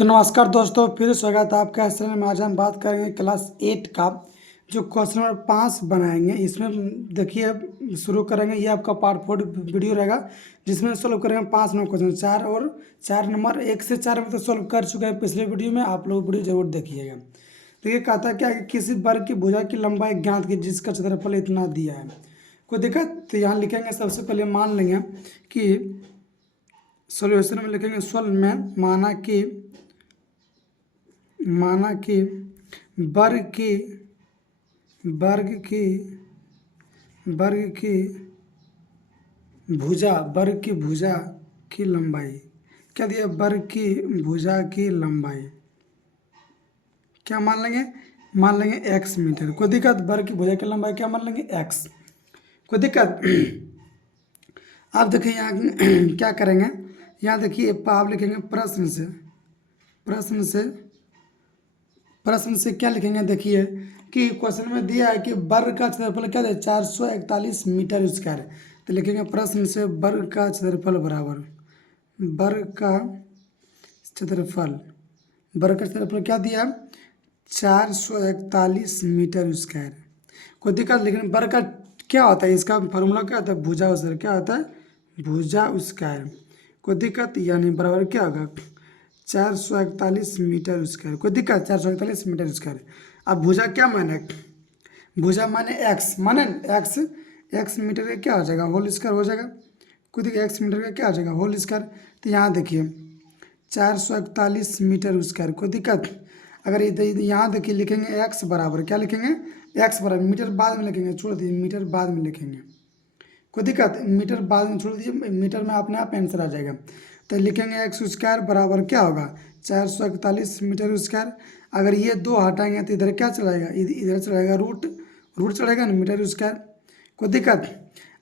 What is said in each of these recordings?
तो नमस्कार दोस्तों, फिर स्वागत है आपका इस चैनल में। आज हम बात करेंगे क्लास 8 का जो क्वेश्चन नंबर 5 बनाएंगे। इसमें देखिए शुरू करेंगे, ये आपका पार्ट 4 वीडियो रहेगा जिसमें सोल्व करेंगे 5 नंबर क्वेश्चन। 4 और 4 नंबर 1 से 4 में तो सोल्व कर चुके हैं पिछले वीडियो में, आप लोग वीडियो जरूर देखिएगा। देखिए कहता क्या है कि किसी वर्ग की भुजा की लंबाई ज्ञात की जिसका क्षेत्रफल इतना दिया है। कोई दिक्कत? तो यहाँ लिखेंगे सबसे पहले मान लेंगे कि सोल्यूशन में लिखेंगे सोल्व में माना कि वर्ग की भुजा की लंबाई क्या दिया? वर्ग की भुजा की लंबाई क्या मान लेंगे x मीटर। कोई दिक्कत? वर्ग की भुजा की लंबाई क्या मान लेंगे? x। कोई दिक्कत? आप देखिए यहाँ क्या करेंगे, यहाँ देखिए आप लिखेंगे प्रश्न से क्या लिखेंगे। देखिए कि क्वेश्चन में दिया है कि वर्ग का क्षेत्रफल क्या है? 441 मीटर स्क्वायर। तो लिखेंगे प्रश्न से वर्ग का क्षेत्रफल बराबर वर्ग का क्षेत्रफल क्या दिया? 441 मीटर स्क्वायर। कोई दिक्कत? लेकिन वर्ग का क्या होता है, इसका फॉर्मूला क्या होता है? भुजा स्क्वायर। क्या होता है? भुजा स्क्वायर। कोई दिक्कत? यानी बराबर क्या होगा? 441 मीटर स्क्वायर। कोई दिक्कत? 441 मीटर स्क्वायर। अब भुजा क्या माने? भुजा माने एक्स, माने एक्स मीटर का क्या हो जाएगा? होल स्क्वायर हो जाएगा। कोई दिक्कत? एक्स मीटर का क्या हो जाएगा? Whole square. तो यहाँ देखिए 441 मीटर स्क्वायर। कोई दिक्कत? अगर यहाँ देखिए लिखेंगे एक्स बराबर क्या लिखेंगे? एक्स बराबर मीटर बाद में लिखेंगे, छोड़ दीजिए मीटर बाद में लिखेंगे। कोई दिक्कत? मीटर बाद में छोड़ दीजिए, मीटर में अपने आप आंसर आ जाएगा। तो लिखेंगे एक्स स्क्वायर बराबर क्या होगा? 441 मीटर स्क्वायर। अगर ये 2 हटाएंगे तो इधर क्या चलाएगा? इधर चलाएगा रूट चलेगा ना, मीटर स्क्वायर। कोई दिक्कत?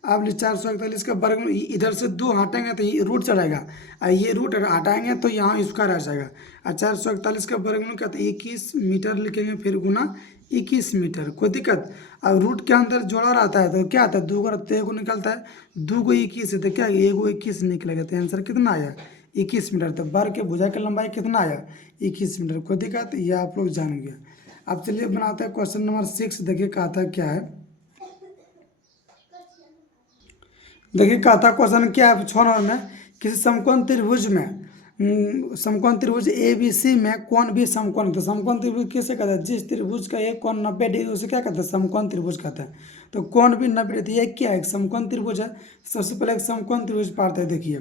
आप 441 का वर्ग में इधर से 2 हटाएंगे तो ये रूट चढ़ाएगा, और ये रूट हटाएंगे तो यहाँ स्क्वायर आ जाएगा। और 441 का वर्ग में क्या? 21 मीटर लिखेंगे, फिर गुना 21 मीटर। कोई दिक्कत? अब रूट के अंदर जोड़ा रहता है तो क्या आता है? 2 को रखते को निकलता है, 2 को 21 है तो क्या? 1 को 21 निकलेगा। तो आंसर कितना आया? 21 मीटर। तो वर्ग के भुजा की लंबाई कितना आया? 21 मीटर। कोई दिक्कत? ये आप लोग जान गए। अब चलिए बनाते हैं क्वेश्चन नंबर 6। देखिए कहता क्या है। देखिए कहता क्वेश्चन क्या है 6 नंबर में, किसी समकोण त्रिभुज में समकोण त्रिभुज ए बी सी में कोण भी समकोण। तो समकोण त्रिभुज किसे कहते हैं? जिस त्रिभुज का एक कोण 90 डिग्री उसे क्या कहते हैं? समकोण त्रिभुज कहते हैं। तो कोण भी 90 डिग्री। ये क्या है? एक समकोण त्रिभुज है। सबसे पहले एक समकोण त्रिभुज पाते हैं। देखिए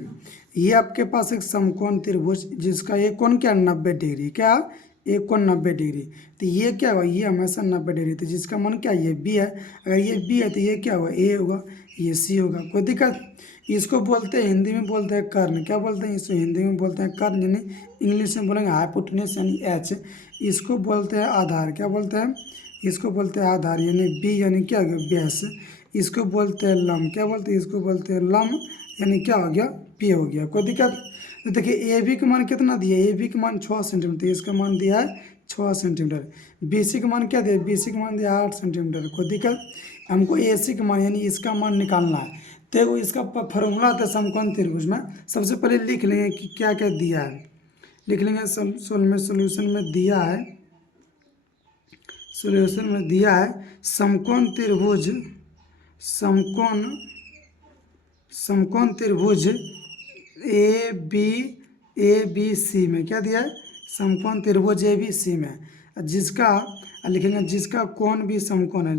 ये आपके पास एक समकोण त्रिभुज जिसका एक कोण क्या? 90 डिग्री। क्या? एक कोण 90 डिग्री। तो ये क्या होगा? ये हमेशा 90 डिग्री। तो जिसका मान क्या? ये बी है। अगर ये बी है तो ये क्या होगा? ए होगा, ये सी होगा। कोई दिक्कत? इसको बोलते हैं, हिंदी में बोलते हैं कर्ण। क्या बोलते हैं? इसको हिंदी में बोलते हैं कर्ण, यानी इंग्लिश में बोलेंगे हाइपोटेन्यूस यानी एच। इसको बोलते हैं आधार। क्या बोलते हैं? इसको बोलते हैं आधार, यानी बी यानी क्या हो गया? व्यास। इसको बोलते हैं लंब। क्या बोलते हैं? इसको बोलते हैं लंब, यानी क्या हो गया? पी हो गया। कोई दिक्कत? तो देखिए ए बी का मान कितना दिया? ए बी का मान 6 सेंटीमीटर। इसका मान दिया है 6 सेंटीमीटर। बी सी का मान क्या दिया? बी सी का मान दिया 8 सेंटीमीटर। कोई दिक्कत? हमको ए सी का मान यानी इसका मान निकालना है। तो इसका फॉर्मूला आता है समकोण त्रिभुज में। सबसे पहले लिख लेंगे कि क्या क्या दिया है। लिख लेंगे सोल्यूशन में दिया है, समकोण त्रिभुज ए बी सी में क्या दिया है? समकोण त्रिभुज ए बी सी में जिसका लिखेंगे जिसका कोण भी समकोण है,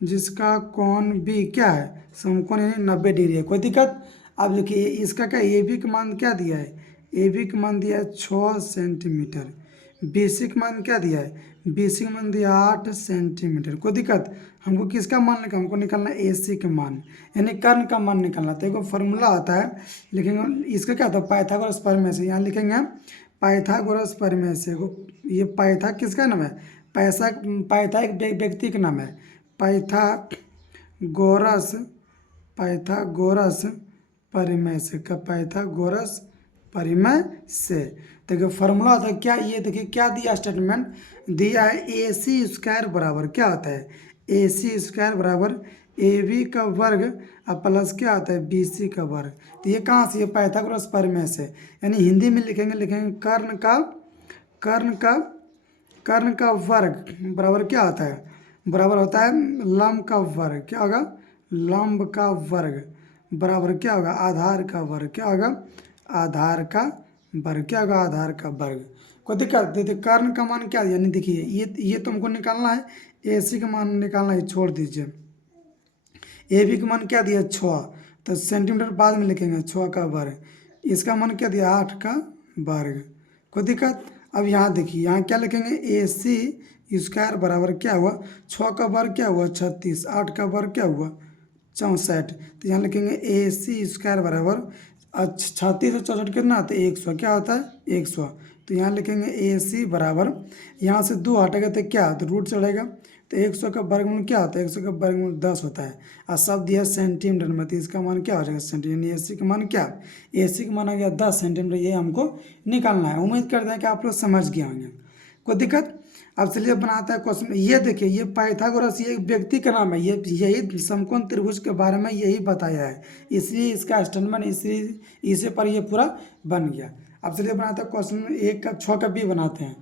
जिसका कोण भी क्या है? समकोण यानी 90 डिग्री है। कोई दिक्कत? अब देखिए इसका क्या? ए बी का मान क्या दिया है? ए बी का मान दिया है 6 सेंटीमीटर। बी सी का मान क्या दिया है? बी सी का मान दिया 8 सेंटीमीटर। कोई दिक्कत? हमको किसका मान निकालना? हमको निकालना है ए सी का मान, यानी कर्ण का मान निकालना। तो एक फॉर्मूला आता है, लिखेंगे इसका क्या होता है? पाइथागोरस प्रमेय से। यहाँ लिखेंगे पाइथागोरस प्रमेय से। ये पाइथा किसका नाम है? पाइथा एक व्यक्ति का नाम है। पाइथागोरस परिमेय से। पाइथागोरस परिमेय से। देखिए फॉर्मूला होता है क्या? ये देखिए क्या दिया? स्टेटमेंट दिया है ए सी स्क्वायर बराबर क्या होता है? ए सी स्क्वायर बराबर ए बी का वर्ग अब प्लस क्या आता है बी सी का वर्ग। तो ये कहाँ से, ये पाइथागोरस प्रमेय से, यानी हिंदी में लिखेंगे कर्ण का कर्ण का वर्ग बराबर क्या होता है, बराबर होता है लंब का वर्ग। क्या होगा, लंब का वर्ग बराबर क्या होगा, आधार का वर्ग। क्या होगा, आधार का वर्ग। क्या होगा, आधार का वर्ग। कोई दिक्कत, देखिए कर्ण का मान क्या, यानी देखिए ये तुमको निकालना है, ए सी का मान निकालना है, छोड़ दीजिए। ए बी का मान क्या दिया, 6, तो सेंटीमीटर बाद में लिखेंगे, 6 का वर्ग। इसका मान क्या दिया, 8 का वर्ग। कोई दिक्कत। अब यहाँ देखिए, यहाँ क्या लिखेंगे, ए सी स्क्वायर बराबर क्या हुआ, 6 का वर्ग क्या हुआ 36, 8 का वर्ग क्या हुआ 64। तो यहाँ लिखेंगे ए सी स्क्वायर बराबर 36 और 64 कितना आता है 100। क्या होता है 100। तो यहाँ लिखेंगे ए सी बराबर, यहाँ से 2 हटेगा तो क्या, तो रूट चढ़ेगा, तो 100 का वर्गमूल क्या होता है, 100 का वर्गमूल 10 होता है। और सब दिया सेंटीमीटर में, तो इसका मान क्या हो जाएगा सेंटीमीटर, यानी ए सी का मान क्या, ए सी का मान आ गया 10 सेंटीमीटर। ये हमको निकालना है। उम्मीद करते हैं कि आप लोग समझ गए होंगे। कोई दिक्कत। अब चलिए बनाता है क्वेश्चन। ये देखिए, ये पाइथागोरस ये एक व्यक्ति का नाम है, ये यही समकोण त्रिभुज के बारे में यही बताया है, इसलिए इसका स्टेटमेंट इसलिए इसी पर ये पूरा बन गया। अब चलिए बनाते हैं क्वेश्चन 1 का 6 का बी बनाते हैं।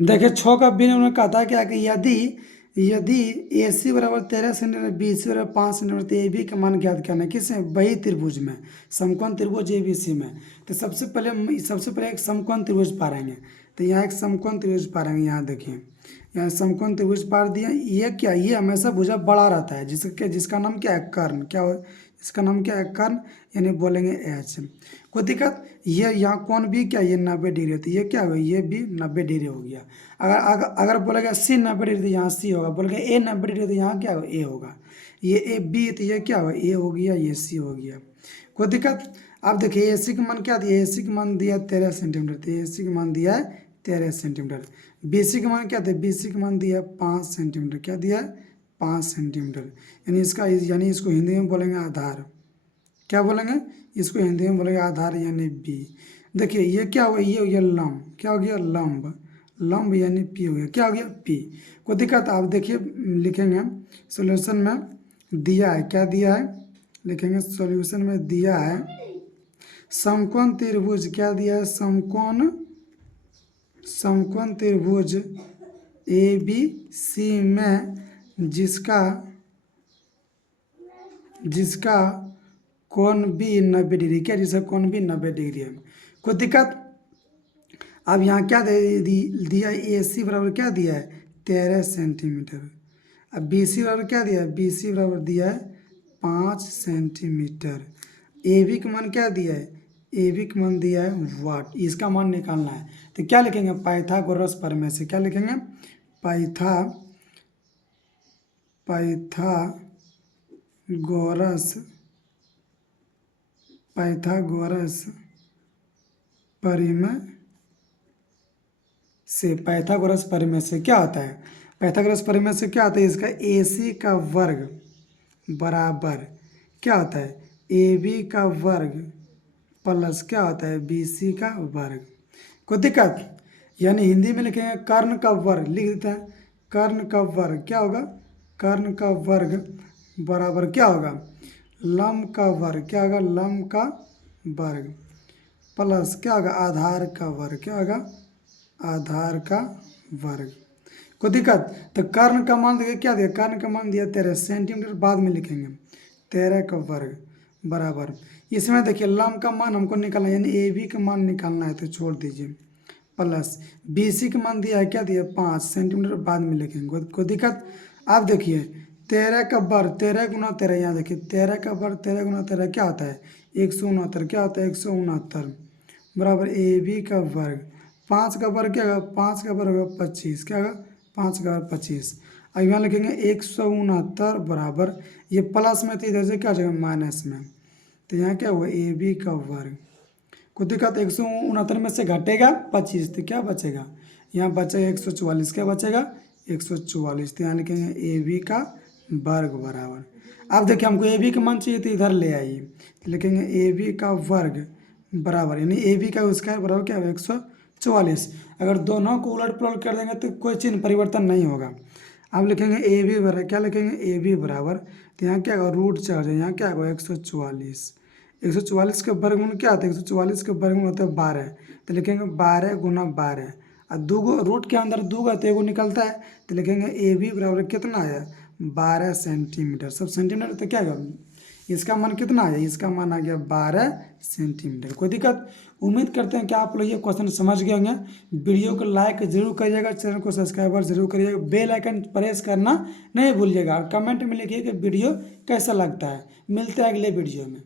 देखिए 6 का बी ने उन्होंने कहा था क्या कि यदि यदि ए सी बराबर 13 सेंटीमीटर, बी सी बराबर 5 सेंटीमीटर, तो ए बी का मान ज्ञात करना है, किसमें, वही त्रिभुज में, समकोण त्रिभुज ए बी सी में। तो सबसे पहले एक समकोण त्रिभुज पारेंगे। तो यहाँ एक समकोण त्रिभुज पारेंगे। यहाँ देखिए, यहाँ समकोण त्रिभुज पार दिया। ये क्या, ये हमेशा भुजा बड़ा रहता है, जिसका नाम क्या है, कर्ण। क्या हो, इसका नाम क्या है, कर्ण, यानी बोलेंगे एच। कोई दिक्कत। ये यहाँ कौन भी क्या, ये 90 डिग्री होती है, ये क्या होगा, ये भी 90 डिग्री हो गया। अगर बोलेगा सी 90 डिग्री तो यहाँ सी होगा, बोलेगा ए 90 डिग्री तो यहाँ क्या होगा, ए होगा। ये ए बी तो ये क्या होगा, ए हो गया, ये सी हो गया। कोई दिक्कत। अब देखिए ए सी का मान क्या दिया, ए सी का मान दिया 13 सेंटीमीटर, तो ए सी का मान दिया है 13 सेंटीमीटर। बी सी का मान क्या था, बी सी का मान दिया 5 सेंटीमीटर। क्या दिया है, 5 सेंटीमीटर। यानी इसको हिंदी में बोलेंगे आधार। क्या बोलेंगे, इसको हिंदी में बोलेंगे आधार, यानी बी। देखिए ये क्या हुआ, ये हो गया लंब। क्या हो गया, लंब। लंब यानी पी हो गया। क्या हो गया, पी। कोई दिक्कत। आप देखिए लिखेंगे सॉल्यूशन में दिया है, क्या दिया है, लिखेंगे सॉल्यूशन में दिया है समकोण त्रिभुज। क्या दिया है, समकोण त्रिभुज ए बी सी में जिसका कोण भी 90 डिग्री। क्या, जिसका कोण भी 90 डिग्री है। कोई दिक्कत। अब यहाँ क्या दिया, ए सी बराबर क्या दिया है 13 सेंटीमीटर। अब बी सी बराबर क्या दिया है, बी सी बराबर दिया है 5 सेंटीमीटर। ए बी का मान क्या दिया है, ए बी का मान दिया है वाट। इसका मान निकालना है। तो क्या लिखेंगे, पाइथागोरस प्रमेय से। क्या लिखेंगे, पाइथागोरस परिमेय से। पाइथागोरस परिमेय से क्या होता है, पाइथागोरस परिमेय से क्या होता है, इसका ए सी का वर्ग बराबर क्या होता है, ए बी का वर्ग प्लस क्या होता है, बी सी का वर्ग। कोई दिक्कत। यानी हिंदी में लिखेंगे कर्ण का वर्ग, लिख देते हैं कर्ण का वर्ग। क्या होगा, कर्ण का वर्ग बराबर क्या होगा, लंब का वर्ग। क्या होगा, लंब का वर्ग प्लस क्या होगा, आधार का वर्ग। क्या होगा, आधार का वर्ग। कोई दिक्कत। तो कर्ण का मान देखिए क्या दिया, कर्ण का मान दिया 13 सेंटीमीटर, बाद में लिखेंगे 13 का वर्ग बराबर। इसमें देखिए लंब का मान हमको निकालना है, यानी ए बी का मान निकालना है, तो छोड़ दीजिए प्लस बी सी का मान दिया है, क्या दिया 5 सेंटीमीटर, बाद में लिखेंगे। कोई दिक्कत। आप देखिए 13 का वर्ग, 13 गुना 13, यहाँ देखिए 13 का वर्ग 13 गुना 13 क्या होता है 169। क्या होता है 169 बराबर ए बी का वर्ग। 5 का वर्ग क्या होगा, 5 का वर्ग होगा 25। क्या होगा, 5 का वर्ग 25। अब यहाँ लिखेंगे 169 बराबर, ये प्लस में तो इधर से क्या हो जाएगा माइनस में, तो यहाँ क्या हुआ ए बी का वर्ग। कोई दिक्कत। 169 में से घटेगा 25, तो क्या बचेगा, यहाँ बचेगा 144। क्या बचेगा 144। तो यहाँ लिखेंगे ए बी का वर्ग बराबर। अब देखिए हमको ए बी का मान चाहिए, तो इधर ले आइए, तो लिखेंगे ए बी का वर्ग बराबर, यानी ए बी का स्क्वायर बराबर क्या होगा 144। अगर दोनों को उलट पुलट कर देंगे तो कोई चिन्ह परिवर्तन नहीं होगा। अब लिखेंगे ए बी बराबर, क्या लिखेंगे ए बी बराबर, तो यहाँ क्या होगा रूट 4, यहाँ क्या होगा 144। 144 का वर्गमूल क्या होता है, 144 का वर्गमूल होता है 12, तो लिखेंगे 12 गुना 12, और दो गो रूट के अंदर दो का तो एगो निकलता है, तो लिखेंगे ए बी बराबर कितना आया 12 सेंटीमीटर। सब सेंटीमीटर तो क्या होगा, इसका मान कितना आया, इसका मान आ गया 12 सेंटीमीटर। कोई दिक्कत, उम्मीद करते हैं कि आप लोग ये क्वेश्चन समझ गए होंगे। वीडियो को लाइक जरूर करिएगा, चैनल को सब्सक्राइबर जरूर करिएगा, बेल आइकन प्रेस करना नहीं भूलिएगा, और कमेंट में लिखिए कि वीडियो कैसा लगता है। मिलते हैं अगले वीडियो में।